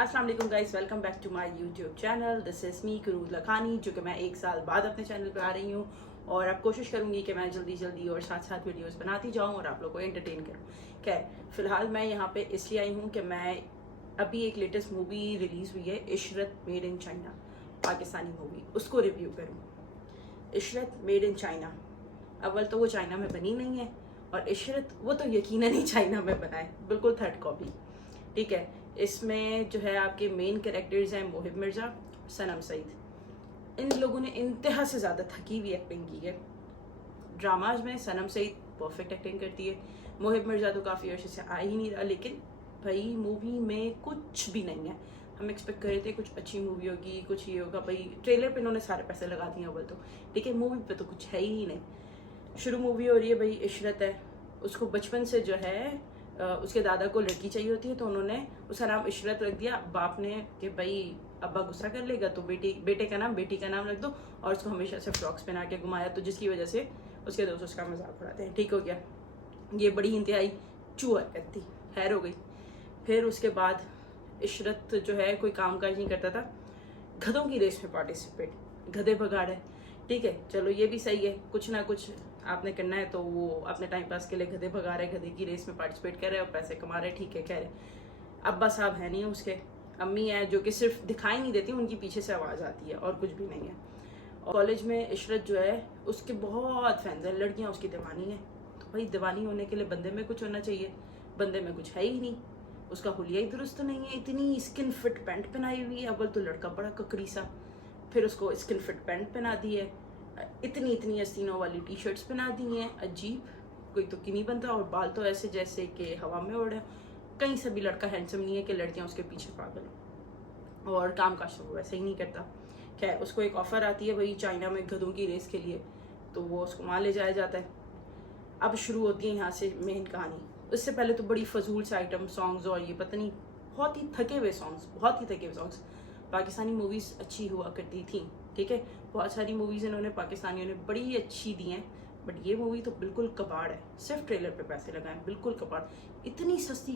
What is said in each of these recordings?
अस्सलाम वालेकुम guys, welcome back to my YouTube channel. This is me Kurud Lakhani, जो कि मैं 1 साल बाद अपने चैनल पर आ रही हूँ और अब कोशिश करूँगी कि मैं जल्दी और साथ साथ वीडियोस बनाती जाऊँ और आप लोगों को एंटरटेन करूँ। खैर, फ़िलहाल मैं यहाँ पे इसलिए आई हूँ कि मैं अभी एक लेटेस्ट मूवी रिलीज़ हुई है, Ishrat made in China, Pakistani movie, उसको रिव्यू करूँ। इशरत मेड इन चाइना, अव्वल तो वो चाइना में बनी नहीं है, और इशरत वो तो यकीनन ही चाइना में बना है, बिल्कुल थर्ड कॉपी। ठीक है, इसमें जो है आपके मेन कैरेक्टर्स हैं मोहिब मिर्ज़ा, सनम सईद। इन लोगों ने इंतहा से ज़्यादा थकी हुई एक्टिंग की है। ड्रामाज में सनम सईद परफेक्ट एक्टिंग करती है, मोहिब मिर्ज़ा तो काफ़ी अर्से से आ ही नहीं रहा, लेकिन भाई मूवी में कुछ भी नहीं है। हम एक्सपेक्ट कर रहे थे कुछ अच्छी मूवी होगी, कुछ ये होगा, भाई ट्रेलर पे इन्होंने सारे पैसे लगा दिए अव्वल तो, ठीक है, मूवी पे तो कुछ है ही नहीं। शुरू मूवी हो रही है, भाई इशरत है, उसको बचपन से जो है उसके दादा को लड़की चाहिए होती है, तो उन्होंने उसका नाम इशरत रख दिया बाप ने कि भाई अब्बा गुस्सा कर लेगा तो बेटे का नाम बेटी का नाम रख दो, और उसको हमेशा से फ्रॉक्स पहना के घुमाया, तो जिसकी वजह से उसके दोस्त उसका मजाक उड़ाते हैं। ठीक हो गया, ये बड़ी इंतहाई चू हरकत थी, खैर हो गई। फिर उसके बाद इशरत जो है कोई काम काज नहीं करता था, गधों की रेस में पार्टिसिपेट, गधे भगाड़ है, ठीक है, चलो ये भी सही है, कुछ ना कुछ आपने करना है, तो वो अपने टाइम पास के लिए गधे भगा रहे, गधे की रेस में पार्टिसिपेट कर रहे और पैसे कमा रहे, ठीक है, कह रहे। अब्बा साहब है नहीं उसके, अम्मी है जो कि सिर्फ दिखाई नहीं देती, उनकी पीछे से आवाज़ आती है और कुछ भी नहीं है। और कॉलेज में इशरत जो है उसके बहुत फैंस हैं, लड़कियाँ उसकी दीवानी है, तो भाई दीवानी होने के लिए बंदे में कुछ होना चाहिए, बंदे में कुछ है ही नहीं, उसका हुलिया ही दुरुस्त नहीं है, इतनी स्किन फिट पैंट पहनाई हुई है, अव्वल तो लड़का बड़ा ककड़ी सा, फिर उसको स्किन फिट पैंट पहना दी है, इतनी आस्तीनों वाली टी शर्ट्स पहना दी हैं, अजीब, कोई तो नहीं बनता, और बाल तो ऐसे जैसे कि हवा में उड़ रहे। कहीं से भी लड़का हैंडसम नहीं है कि लड़कियां उसके पीछे पागल हैं, और काम काज तो वो वैसे ही नहीं करता। खैर, उसको एक ऑफर आती है भाई चाइना में गधों की रेस के लिए, तो वो उसको वहाँ ले जाया जाता है। अब शुरू होती है यहाँ से मेन कहानी। उससे पहले तो बड़ी फजूल से आइटम सॉन्ग्स और ये पता नहीं बहुत ही थके हुए सॉन्ग्स। पाकिस्तानी मूवीज़ अच्छी हुआ करती थी, ठीक है, बहुत सारी मूवीज़ इन्होंने पाकिस्तानियों ने बड़ी अच्छी दी हैं, बट ये मूवी तो बिल्कुल कबाड़ है, सिर्फ ट्रेलर पे पैसे लगाए, बिल्कुल कबाड़। इतनी सस्ती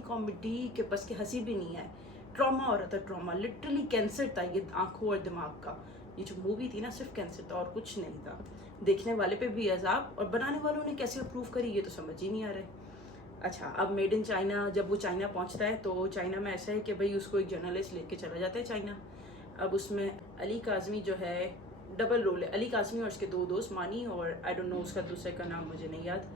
कॉमेडी कि बस के हंसी भी नहीं है, ट्रॉमा हो रहा था, ट्रॉमा लिटरली कैंसर था ये आंखों और दिमाग का। ये जो मूवी थी ना सिर्फ कैंसर था और कुछ नहीं था। देखने वाले पे भी अजाब, और बनाने वालों ने कैसे अप्रूव करी ये तो समझ ही नहीं आ रहा है। अच्छा, अब मेड इन चाइना, जब वो चाइना पहुंचता है तो चाइना में ऐसा है कि भाई उसको एक जर्नलिस्ट लेके चला जाता है चाइना। अब उसमें अली काज़मी जो है, डबल रोल है, अली काज़मी और उसके दो दोस्त, मानी और आई डोंट नो उसका दूसरे का नाम मुझे नहीं याद।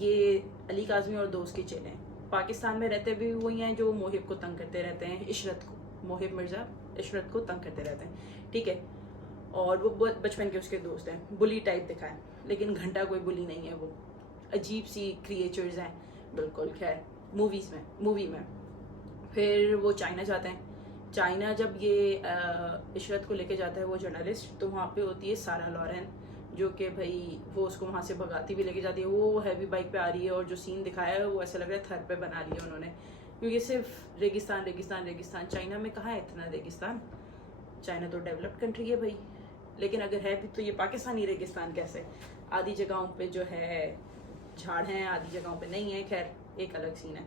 ये अली काज़मी और दोस्त के चेले हैं, पाकिस्तान में रहते भी वही हैं जो मोहिब को तंग करते रहते हैं, इशरत को, मोहिब मिर्ज़ा इशरत को तंग करते रहते हैं, ठीक है, और वो बचपन के उसके दोस्त हैं, बुली टाइप दिखाएं, लेकिन घंटा कोई बुली नहीं है, वो अजीब सी क्रिएचर्स हैं बिल्कुल। खैर, मूवी में फिर वो चाइना जाते हैं। चाइना जब ये इशरत को लेके जाता है वो जर्नलिस्ट, तो वहाँ पे होती है सारा लॉरेन, जो कि भाई वो उसको वहाँ से भगाती भी लेके जाती है, वो हैवी बाइक पे आ रही है, और जो सीन दिखाया है वो ऐसा लग रहा है थर पे बना लिया उन्होंने, क्योंकि सिर्फ रेगिस्तान। चाइना में कहाँ है इतना रेगिस्तान, चाइना तो डेवलप्ड कंट्री है भाई, लेकिन अगर है भी तो ये पाकिस्तानी रेगिस्तान कैसे, आधी जगहों पे जो है झाड़ हैं, आधी जगहों पे नहीं है, खैर एक अलग सीन है।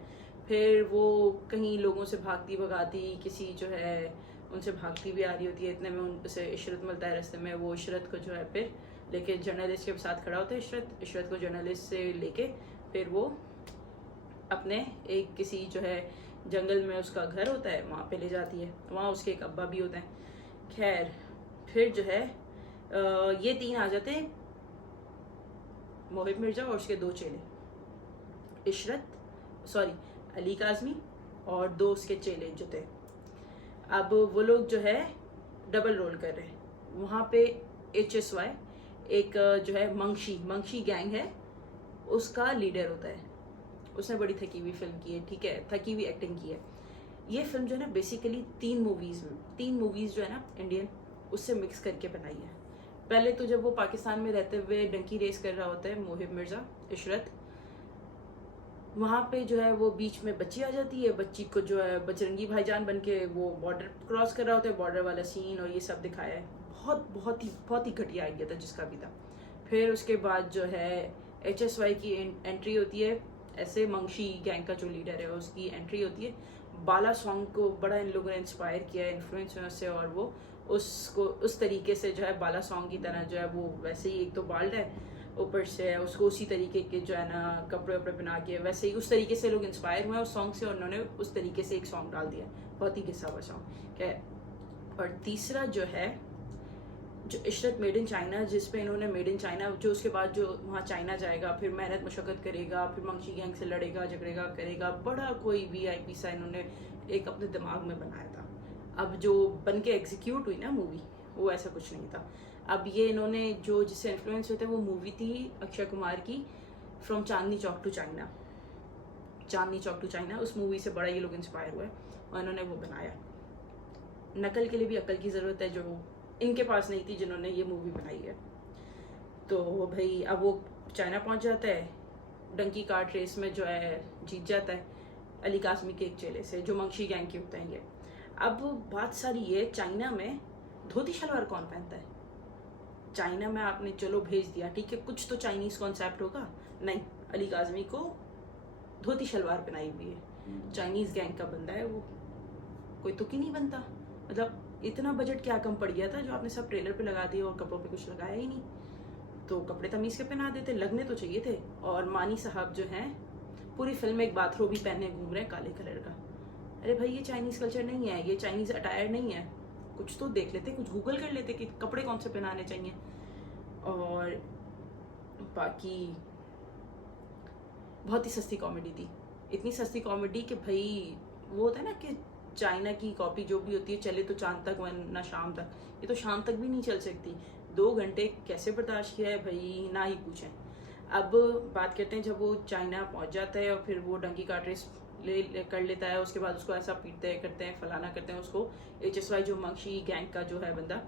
फिर वो कहीं लोगों से भागती भगाती किसी जो है उनसे भागती भी आ रही होती है, इतने में उनसे इशरत मिलता है रास्ते में, वो इशरत को जो है फिर लेके जर्नलिस्ट के साथ खड़ा होता है, इशरत को जर्नलिस्ट से लेके फिर वो अपने एक किसी जो है जंगल में उसका घर होता है वहाँ पे ले जाती है, वहाँ उसके एक अब्बा भी होते हैं। खैर, फिर जो है ये तीन आ जाते हैं, मोहिब मिर्ज़ा और उसके दो चेले, अली काज़मी और दो उसके चेले जो थे। अब वो लोग जो है डबल रोल कर रहे हैं, वहाँ पे HSY एक जो है मंगशी गैंग है, उसका लीडर होता है, उसने बड़ी थकी हुई फिल्म की है, ठीक है, थकी हुई एक्टिंग की है। ये फिल्म जो है ना बेसिकली तीन मूवीज़ जो है ना इंडियन, उससे मिक्स करके बनाई है। पहले तो जब वो पाकिस्तान में रहते हुए डंकी रेस कर रहा होता है मोहिब मिर्ज़ा इशरत, वहाँ पे जो है वो बीच में बच्ची आ जाती है, बच्ची को जो है बजरंगी भाईजान बन के वो बॉर्डर क्रॉस कर रहा होता है, बॉर्डर वाला सीन और ये सब दिखाया है, बहुत ही घटिया आइडिया था जिसका भी था। फिर उसके बाद जो है HSY की एंट्री होती है, ऐसे मंगशी गैंग का जो लीडर है उसकी एंट्री होती है, बाला सॉन्ग को बड़ा इन लोगों ने इंस्पायर किया है, इन्फ्लुएंस हुए उससे, और वो उसको उस तरीके से जो है बाला सॉन्ग की तरह जो है वो वैसे ही, एक तो बाल्ड है ऊपर से उसको उसी तरीके के जो है ना कपड़े वपड़े पहना के वैसे ही उस तरीके से लोग इंस्पायर हुए उस सॉन्ग से, और उन्होंने उस तरीके से एक सॉन्ग डाल दिया, बहुत ही घिसा हुआ सॉन्ग क्या है। और तीसरा जो है जो इशरत मेड इन चाइना, जिसपे इन्होंने मेड इन चाइना, जो उसके बाद जो वहाँ चाइना जाएगा, फिर मेहनत मशक्क़त करेगा, फिर मंकी गैंग से लड़ेगा झगड़ेगा करेगा, बड़ा कोई VIP सा इन्होंने एक अपने दिमाग में बनाया था। अब जो बन के एग्जीक्यूट हुई ना मूवी, वो ऐसा कुछ नहीं था। अब ये इन्होंने जो जिससे इन्फ्लुएंस हुए थे वो मूवी थी अक्षय कुमार की from Chandni Chowk to China, Chandni Chowk to China, उस मूवी से बड़ा ये लोग इंस्पायर हुए और इन्होंने वो बनाया। नकल के लिए भी अकल की ज़रूरत है, जो इनके पास नहीं थी जिन्होंने ये मूवी बनाई है। तो भाई अब वो चाइना पहुंच जाता है, डंकी कार्ट रेस में जो है जीत जाता है अली काज़मी के एक चेले से, जो मंकी गैंग के होते हैं ये। अब बात सारी ये, चाइना में धोती शलवार कौन पहनता है? चाइना में आपने चलो भेज दिया, ठीक है, कुछ तो चाइनीज़ कॉन्सेप्ट होगा, नहीं, अली काज़मी को धोती शलवार पहनाई हुई है, चाइनीज़ गैंग का बंदा है वो, कोई तुक ही नहीं बनता। मतलब इतना बजट क्या कम पड़ गया था जो आपने सब ट्रेलर पे लगा दिया और कपड़ों पे कुछ लगाया ही नहीं। तो कपड़े तमीज़ के पहना देते, लगने तो चाहिए थे। और मानी साहब जो हैं पूरी फिल्म में एक बाथरोब भी पहने घूम रहे हैं काले कलर का। अरे भाई ये चाइनीज़ कल्चर नहीं है, ये चाइनीज़ अटायर नहीं है, कुछ तो देख लेते, कुछ गूगल कर लेते कि कपड़े कौन से पहनाने चाहिए। और बाकी बहुत ही सस्ती कॉमेडी थी, इतनी सस्ती कॉमेडी कि भाई वो होता है ना कि चाइना की कॉपी जो भी होती है चले तो चांद तक वरना शाम तक, ये तो शाम तक भी नहीं चल सकती। 2 घंटे कैसे बर्दाश्त किया है भाई, ना ही पूछें। अब बात करते हैं जब वो चाइना पहुंच जाता है और फिर वो डंकी कार्ट रेस ले कर लेता है, उसके बाद उसको ऐसा पीटते करते हैं, फलाना करते हैं, उसको HSY जो मंकी गैंग का जो है बंदा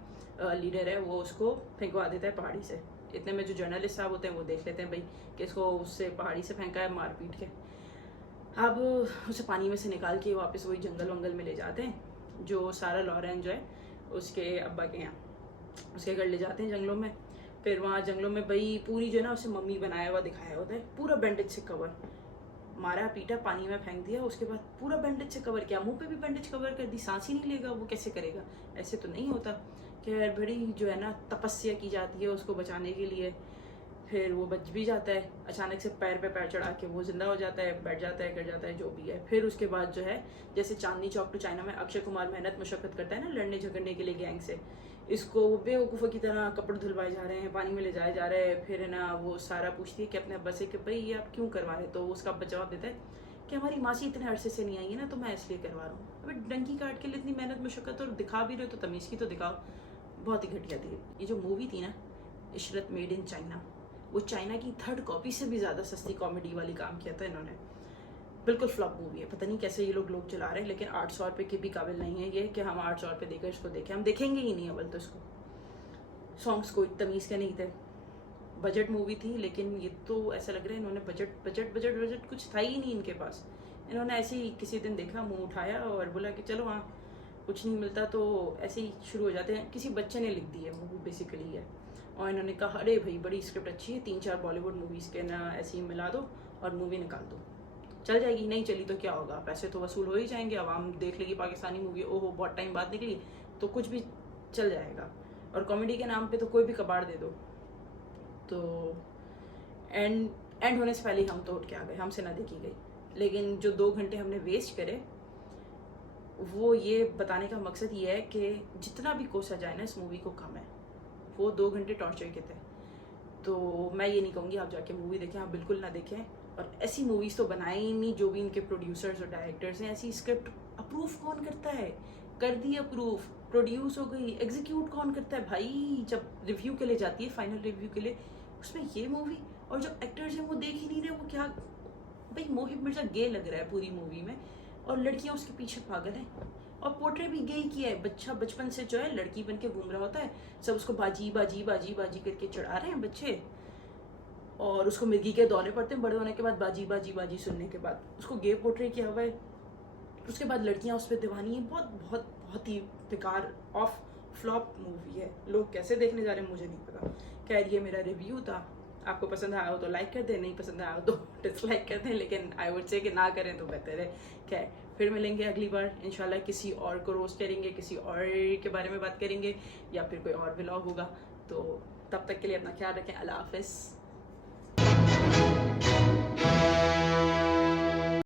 लीडर है वो उसको फेंकवा देता है पहाड़ी से। इतने में जो जर्नलिस्ट साहब होते हैं वो देख लेते हैं भाई कि इसको उससे पहाड़ी से फेंका है मार पीट के। अब उसे पानी में से निकाल के वापस वही जंगल वंगल में ले जाते हैं, जो सारा लॉरेन जो है उसके अब्बा के यहाँ उसके घर ले जाते हैं जंगलों में। फिर वहाँ जंगलों में भाई पूरी जो है ना उसे मम्मी बनाया हुआ दिखाया होता है, पूरा बैंडेज से कवर, मारा पीटा पानी में फेंक दिया, उसके बाद पूरा बैंडेज से कवर किया, मुंह पे भी बैंडेज कवर कर दी, सांस ही नहीं लेगा वो कैसे करेगा, ऐसे तो नहीं होता। खैर बड़ी जो है ना तपस्या की जाती है उसको बचाने के लिए, फिर वो बच भी जाता है, अचानक से पैर पे पैर चढ़ा के वो जिंदा हो जाता है, बैठ जाता है, कर जाता है, जो भी है। फिर उसके बाद जो है जैसे चांदनी चौक टू चाइना में अक्षय कुमार मेहनत मशक्कत करता है ना लड़ने झगड़ने के लिए गैंग से, इसको वो बेवकूफ़ों की तरह कपड़े धुलवाए जा रहे हैं, पानी में ले जाए जा रहे हैं। फिर है ना वो सारा पूछती है कि अपने अब्बा से कि भाई ये आप क्यों करवा रहे, तो उसका अब्बा जवाब देता है कि हमारी मासी इतने अरसे से नहीं आई है ना तो मैं इसलिए करवा रहा हूँ। अभी डंकी काट के लिए इतनी मेहनत मशक्कत और दिखा भी रहे हो तो तमीज़ की तो दिखाओ। बहुत ही घटिया थी ये जो मूवी थी ना इशरत मेड इन चाइना, वो चाइना की 3rd कॉपी से भी ज़्यादा सस्ती कॉमेडी वाली काम किया था इन्होंने। बिल्कुल फ्लॉप मूवी है, पता नहीं कैसे ये लोग चला रहे हैं, लेकिन 800 रुपये के भी काबिल नहीं है ये कि हम 800 रुपये देकर इसको देखें, हम देखेंगे ही नहीं अव्वल तो इसको। सॉन्ग्स कोई तमीज़ के नहीं थे, बजट मूवी थी, लेकिन ये तो ऐसा लग रहा है इन्होंने बजट बजट बजट बजट कुछ था ही नहीं इनके पास। इन्होंने ऐसे ही किसी दिन देखा, मुंह उठाया और बोला कि चलो हाँ कुछ नहीं मिलता तो ऐसे ही शुरू हो जाते हैं। किसी बच्चे ने लिख दी है मूवी बेसिकली है, और इन्होंने कहा अरे भाई बड़ी स्क्रिप्ट अच्छी है, 3-4 बॉलीवुड मूवीज़ के ना ऐसे ही मिला दो और मूवी निकाल दो, चल जाएगी। नहीं चली तो क्या होगा, पैसे तो वसूल हो ही जाएंगे, आवाम देख लेगी पाकिस्तानी मूवी, ओहो बहुत टाइम बाद निकली तो कुछ भी चल जाएगा। और कॉमेडी के नाम पे तो कोई भी कबाड़ दे दो। तो एंड होने से पहले ही हम तो उठ के आ गए, हमसे ना देखी गई। लेकिन जो 2 घंटे हमने वेस्ट करे वो ये बताने का मकसद ये है कि जितना भी कोसा जाए ना इस मूवी को कम है। वो 2 घंटे टॉर्चर के थे, तो मैं ये नहीं कहूँगी आप जाके मूवी देखें, आप बिल्कुल ना देखें। और ऐसी मूवीज़ तो बनाए ही नहीं, जो भी इनके प्रोड्यूसर्स और डायरेक्टर्स हैं, ऐसी स्क्रिप्ट अप्रूव कौन करता है, कर दी अप्रूव, प्रोड्यूस हो गई, एग्जीक्यूट कौन करता है भाई। जब रिव्यू के लिए जाती है, फाइनल रिव्यू के लिए, उसमें ये मूवी और जो एक्टर्स हैं वो देख ही नहीं रहे, वो क्या भाई। मोहित मिर्जा गे लग रहा है पूरी मूवी में और लड़कियां उसके पीछे पागल हैं, और पोर्ट्रे भी गे किया है। बच्चा बचपन से जो है लड़की बन के घूम रहा होता है, सब उसको बाजी बाजी बाजी बाजी करके चढ़ा रहे हैं बच्चे, और उसको मिर्गी के दौरे पड़ते हैं बड़े होने के बाद, बाजी बाजी बाजी सुनने के बाद उसको गे पोर्ट्रे किया हुआ है। उसके बाद लड़कियां उस पर दीवानी है। बहुत बहुत बहुत ही बेकार ऑफ फ्लॉप मूवी है। लोग कैसे देखने जा रहे हैं मुझे नहीं पता। खैर ये मेरा रिव्यू था, आपको पसंद आया हो तो लाइक कर दें, नहीं पसंद आया हो तो डिसलाइक कर दें, लेकिन आई वुड से कि ना करें तो बेहतर है। खैर, फिर मिलेंगे अगली बार इंशाल्लाह, किसी और को रोस्ट करेंगे, किसी और के बारे में बात करेंगे, या फिर कोई और व्लॉग होगा। तो तब तक के लिए अपना ख्याल रखें। अल्लाह हाफ़िज़।